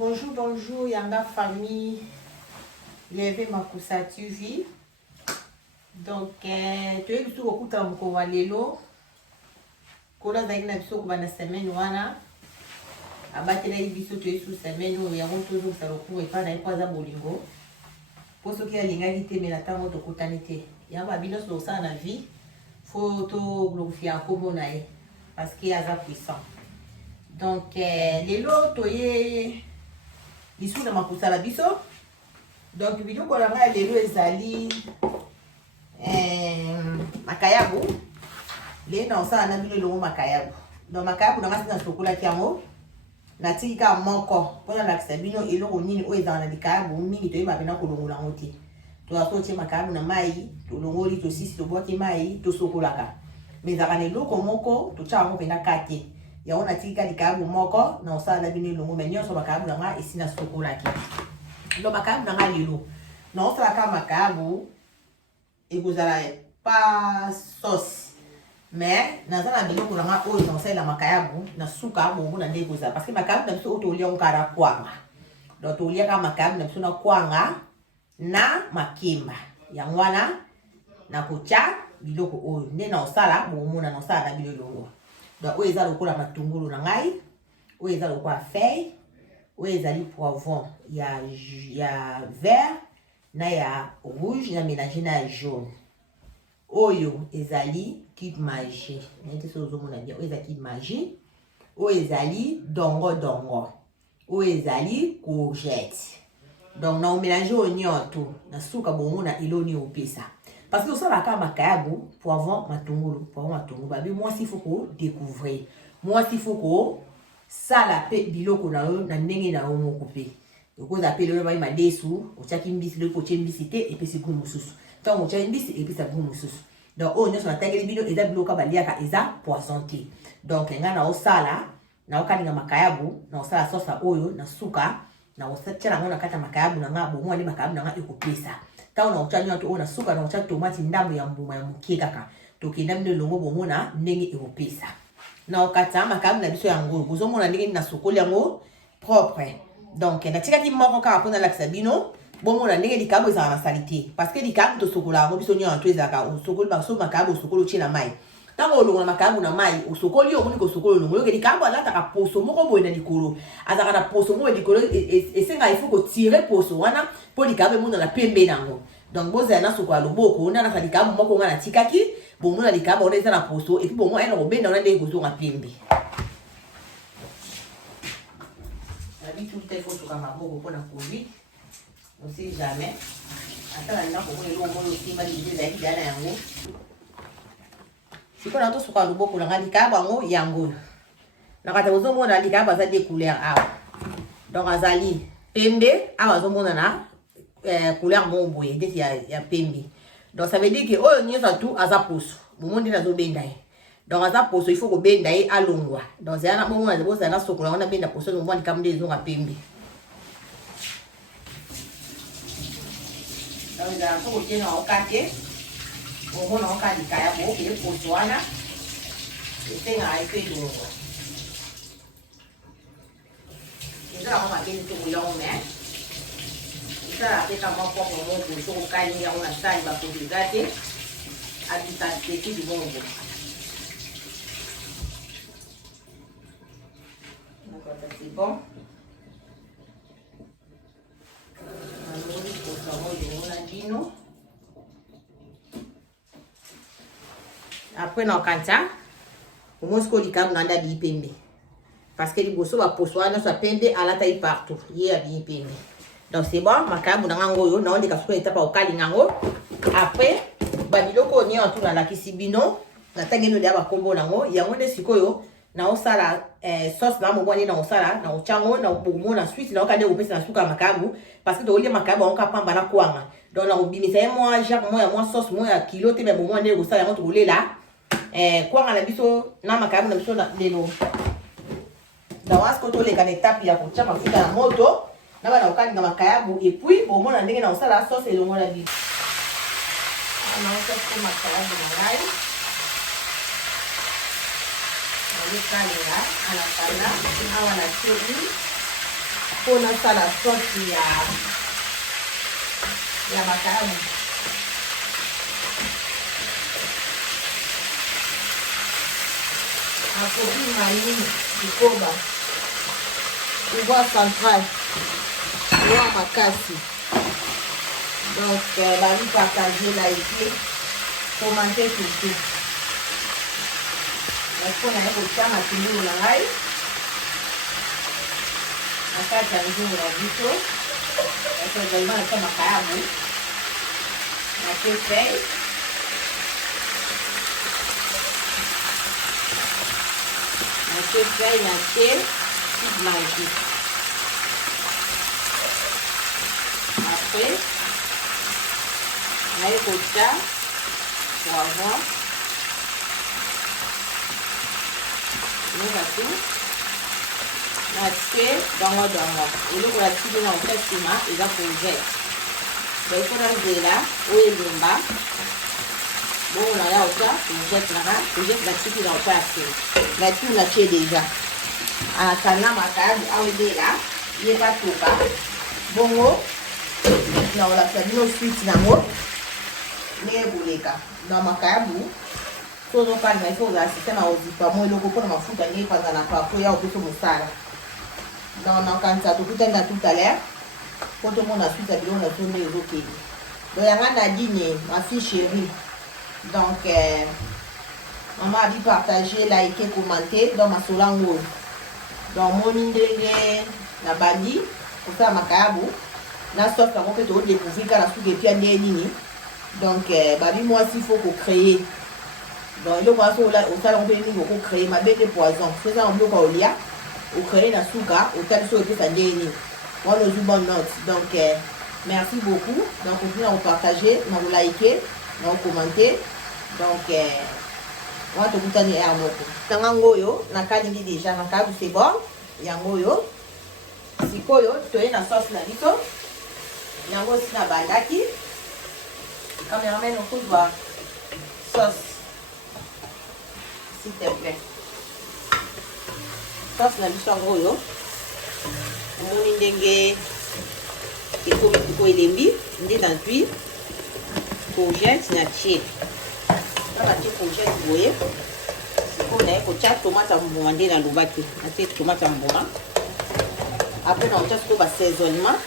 Bonjour, bonjour, Yanga famille. Levez ma kousa TV. Donc, tu es tout au coup de walelo. Kola zaina biso ko bana semaine wana. Abatela biso tu es sous semaine où ya on toujours ça recouvre pas na kwa za bolingo. Pour ceux qui a linga qui te mais la tango to kotanité. Ya ba bino so ça na vie. Faut to glorifier comme nae parce qu'il y a puissant. Donc, les lots toye isu na makusala biso. Donc biloko na ngai lelo ezali makayabu. Le na osala na bino longo makayabu. Donc makayabu na ngai na sokola kiango. Na tika moko pona lakisa bino eloko nini o ezala na likayabu mingi toyeba pena kolongola ngo te. To asotie makayabu na mai, to longoli to sisi to boaki mai, to sokolaka. Mais ezaka na eloko moko to tya ngo pena kate. Ya ona tika likayabu moko na osala na bino longo mais nyonso makayabu na ngai esi na sokola ki. Donc makayabu na ngai lelo na osala ka makayabu ekozala pas sauce mais naza na biloko na ngai oyo na osala makayabu na suka bongo na nde ekozala parce que makayabu na biso oyo tolia nkara kwanga. Donc tolia ka makayabu na biso na kwanga na makemba yango wana na kotya biloko oyo nde na osala bongo na osala na biloko. Donc oyo eza lokola matungulu na ngai, oyo eza lokola feuille, oyo ezali poivron ya vert na ya rouge na mélanger na jaune. Oyo ezali kid magie. Nete so zomona bien. Oyo ezali kid magie. Oyo ezali dongo. Oyo ezali courgette. Donc na mélanger oignon tout na suka bongo na iloni opesa. Parce que ça la ka makayabu poivron matungulu, babi moi s'il faut ko découvrir. Moi s'il faut ko ça la pe biloko na yo na ndenge na yo moko pe. Oko za pe le ba ma desu, o tchaki mbisi le ko tchembisi te et puis c'est goût mususu. Tant o tchaki mbisi et puis ça goût mususu. Donc on nyonso na tangeli bino eza biloko baliaka eza poisson te. Donc nga na osala na okaninga makayabu na osala sauce oyo na suka na osatcha na kata makayabu na nga bo mwa makayabu na nga ekopesa. Tant na otchani to na suka na otchaki tomate ndambo ya mbuma ya mukie kaka. Tokenda bino longo bo na ndenge ekopesa. Na okata makayabu na biso yango bozomona ndenge na sokoli yango propre. Donc na tikaki moko kaka pona lakisa bino bomona ndenge likabu ezala na salite parce que likabu to sokola yango biso nyo anto ezaka osokoli ba so makayabu osokoli otie na mai. Tango olongola makayabu na mai osokoli omoni ko sokoli longo yoke likabu alataka poso moko boye na likolo azaka na poso moko likolo esenga il faut ko tirer poso wana po likabu emona na pembe nango. Donc boza na sokola loboko na na likabu moko nga na tikaki bomona likabu ona eza na poso et puis bomona ena robenda ona ndenge kozonga pembe. Tout il faut que ma boue pour la Covid. On ne sait jamais. Attends, là, pour les lots, aussi, ma idée d'aller dans yango. Si on a tout ce qu'on a beaucoup de radicales, on yango. La catégorie on a des cas basés des couleurs. Donc azali pembe, abazomo na couleur bon boye, dès qu'il y a pembe. Donc ça veut dire que oh n'y a tout azapos. Bon monde na zo bendaye. Donc à ça pour il faut que ben d'ailleurs à longwa. Donc c'est un moment où on a sokola on a bien pour ça on voit les comme des ongles à pembe. Donc il faut que on okate. Au moins on okate kaya bo qui est pour toi là. C'est un effet de longwa. Et là on va bien tout bouillon mais. Ça fait comme un peu comme on peut sur caille on a ça il va pour regarder. À du tas de qui du bon. C'est bon. Après na kanta omosko likabu nganda bi pembe parce que liboso ba poswana so pembe alata yi partout ye abi pembe. Donc c'est bon makabu na ngango yo na ondika so etapa okali ngango. Après ba biloko ni en tout na la kisibino na tangeno ya ba kombo nango yango nde sikoyo na osala sauce na mobwani na osala na ochango na obomo na suite na okade opesa na suka makabu parce que tolia makabu on kapamba na kwanga donc na obimisa moi jacques moi sauce moi kilo te me bomo ne osala yango tolela kwanga na biso na makabu na biso na lelo na wasko to le kana étape ya kocha mafuta na moto na bana okanga makabu et puis bomo na ndenge na osala sauce elongo na biso na osala makabu na ngai. Le caléra à la pala, à la chérie, pour ça la sauce il y a macaroni. Un copine manie du Koba. Pouvoir central. Pouvoir Makassi. Donc, va lui partager, liker, commenter tout. Est-ce qu'on a un peu de temps à finir le rail? On va faire un jour de vito. Est-ce que également le temps à faire à vous? On a fait fait. On a fait fait, il y a fait tout blanchi. Après, on a eu coca, poivron. Tout. Nasce dongo. Ile kwa tibi na ukesima iza courgette. Donc on a là où il limba. Bon on a là aussi courgette là, courgette la tibi na ukesima. La tibi na chez déjà. Ah kana makadi au là, il pas tout pas. Bongo. Na on la fait no sweet na mo. Ne buleka. Na makabu. Todo pale na ifo za sistema uzipa mwilo kupona mafuta nyingi kwanza na kwa ya upeso musala. Donc on kanta tout à l'heure. Quand tout le monde a suite à bilo na tourné les autres. Donc yanga na dîner ma fille chérie. Donc maman a dit partager, liker, commenter dans ma solango. Donc mon indenge na bandi pour faire makabu. Na sauce la ko to découvrir la soupe et puis nini. Donc babi moi s'il faut qu'on crée. Donc, il y a au salon de l'eau créer ma bête de poison. Faisant un bloc au lia, au créer la souka, au tel soit de sa déni. On a eu bonne note. Donc, merci beaucoup. Donc, continuez à vous partager, à vous liker, à vous commenter. Donc, on va te goûter à moko. Tangangoyo, na kadingi déjà, na kabu c'est bon. Yangoyo. Sikoyo, tu es na sauce na lito. Yango si na bandaki. Cameraman, on peut voir sauce. S'il te plaît. Sauce na biso yango oyo. Omoni ndenge ekomi tuko elembi nde na d'huile. Courgette na tie. Kaka tie courgette boye. Sikoyo na ye kotia tomate ya mbuma nde nalobaki. Natie tomate ya mbuma. Après na kotia sikoyo basaisonement.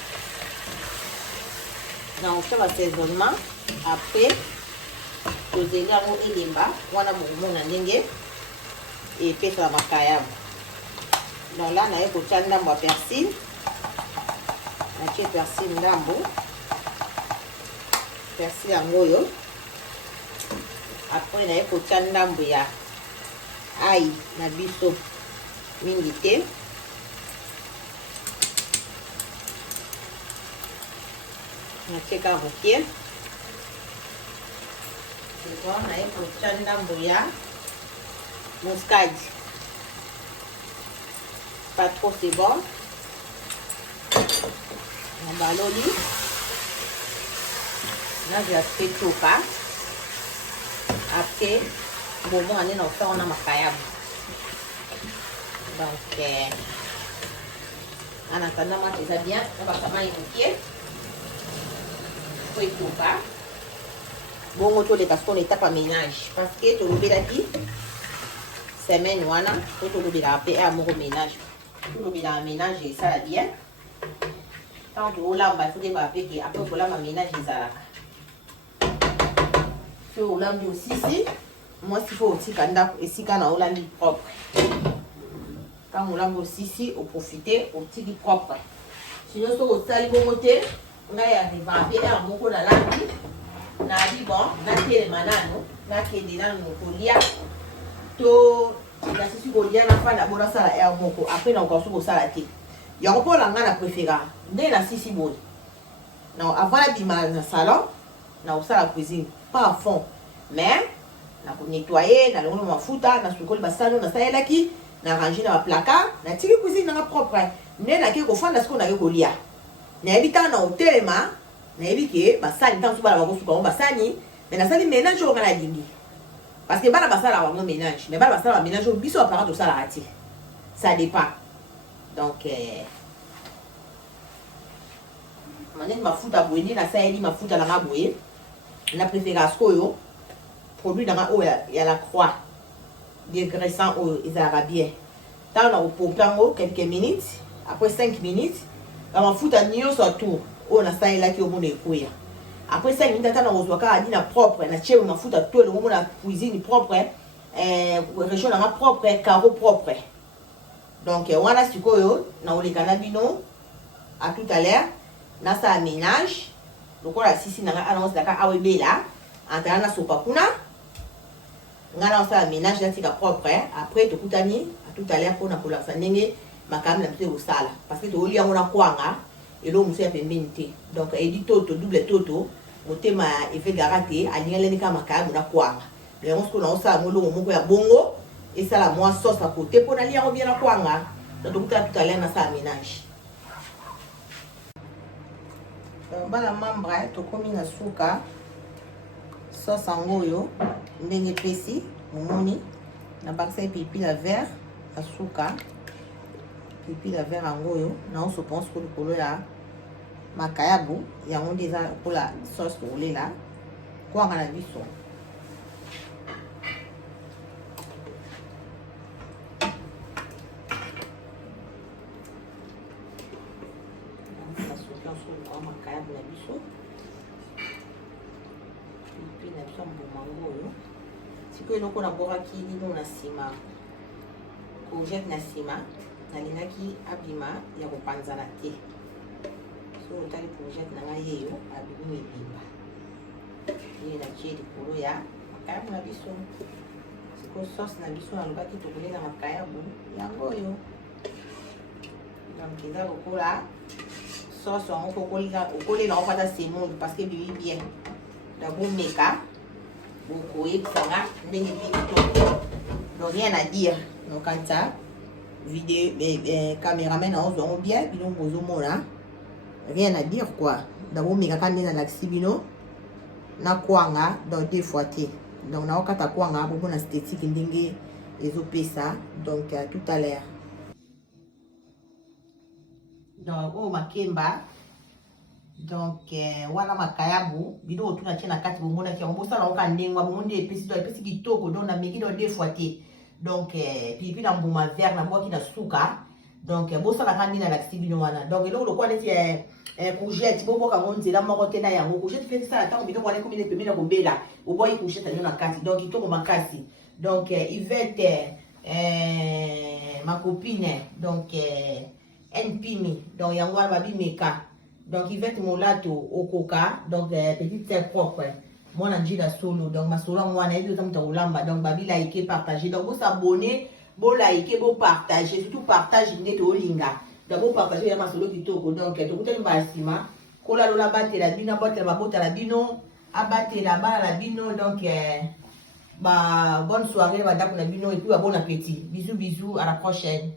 Na kotia basaisonement. Après tozeli yango elemba wana bokomona ndenge epesa makayabo. Donc là na ye kotia ndambo ya persil. Natie persil ndambo. Persil yango oyo. Après na ye kotia ndambo ya ai na biso mingi te. Natie kaka mokie. On a kotia ndambo ya muscade. Pas trop c'est bon. On baloli. Là je vais faire tout pas. Après bon on est dans ça on a makayab. Donc en attendant moi c'est bien on va faire écouter. Faut tout pas. Bon, on les parce qu'on est à ménage. Parce que tout le monde a dit, semaine, on a tout le monde a fait un ménage. Tout le monde a ménage et ça va bien. Tant que on l'a, il faut que après, on l'a ménage et ça. Si on l'a mis aussi ici, moi, il faut aussi qu'on a ici quand on l'a mis propre. Quand on l'a mis aussi ici, on profite au petit propre. Sinon, si on a le bon côté, on a arrivé à faire un bon coup dans la vie. Na di bon na tele manano na kende na kolia to na sisi kolia na fa na bona sala ya moko après na ko so sala ti ya ko pola nga na préféra nde na sisi bon non avant la bima na salon na osala cuisine pas à fond mais na ko nettoyer na longo mafuta na sukoli basalo na sayela ki na ranger na placard na tiki cuisine na propre nde na ke ko fanda sko na ke kolia na ebita na hotelema na ebike basani tant bala ba kosuka basani mais na sali ménage au ngala dingi parce que bala basala ba ménage mais bala basala ménage biso appareil to sala ati ça dépend donc Manene mafuta boye nde nasaleli mafuta nanga boye na préférence oyo produit nanga oyo ya la croix dégraissant oyo ezalaka bien ntango na kopompe yango quelques minutes après 5 minutes bamafuta nyonso atour oyo nasalelaki omona ekoya après 5 minutes ata na kozwa kaka dina propre na tie mafuta to elongo mona cuisine propre région nanga propre carreau propre donc wana sikoyo na oleka na bino à tout à l'heure nasala ménage lokola sisi nanga ana osilaka awa ebela antala na sopa kuna nga na osala ménage natika propre après tokutani à tout à l'heure mpona kolakisa ndenge makambo na biso ekosala parce que tooli yango na kwanga eloko mosu ya pembeni te donc edi toto double toto motema efe gara te alingaleni kaka makambo na kwanga yango sikoyo na osala yango eloko moko ya bongo esala mwa sauce à côté mpo nalia yango bien na kwanga donc tokutana tout à l'heure nasala ménage bana membre tokomi na suka sauce yango oyo ndenge epesi momoni nabakisa pilipili ya vert na suka pilipili ya vert yango oyo naosopa siko likolo ya makayabu yango nde eza lokola sauce tokolela kwanga na biso makayabu na biso pilipili na biso mbuma yango oyo sikoyo eloko nabokaki lino na nsima courgette na nsima nalingaki abima ya kopanzana te so otali courgette na ngai yeyo abimi ebimba ye natie likolo ya makayabu na biso sikoyo sauce na biso nalobaki tokolela makayabu yango oyo donc eza lokola sauce yango okolela ngo kata semoule parce que bibi bien donc bomeka bokoyebisanga ndenge bibi to donc rien à dire donc kanta vidéo caméraman aozwango bien bino bozomona rien à dire quoi donc bomekaka nde nalakisi bino na kwanga donc 2 fois te donc naokata kwanga bomona esthétique ndenge ezopesa donc à tout à l'heure donc oyo makemba donc wana makayabu bino otuna tie na kati bomonaki yango bosala yango ka ndenge bongo nde epesi kitoko donc nameki donc 2 fois te donc pilipili na mbuma vert nabwaki na suka donc bosalaka nde nalakisi bino wana donc eloko lokwa neti courgette boboka yango nzela moko te na yango courgette fe sala ntango biloko wana ekomi pembeni ya kobela oboyi courgette yango na kati donc kitoko makasi donc Yvette ma copine donc NPMI donc yango wana babimeka donc Yvette Molato okoka donc petite sœur propre mwana njila solo donc masolo yango wana ebi oza moto kolamba donc babilaike partager donc bosabone bolaike bopartage surtout partage nde toolinga donc bopartage ya masolo kitoko donc tokutani mbala nsima kolalola batela bino abatela babotala bino abatela bana na bino donc bonne soirée bandako na bino et puis bon appétit bisous bisous à la prochaine.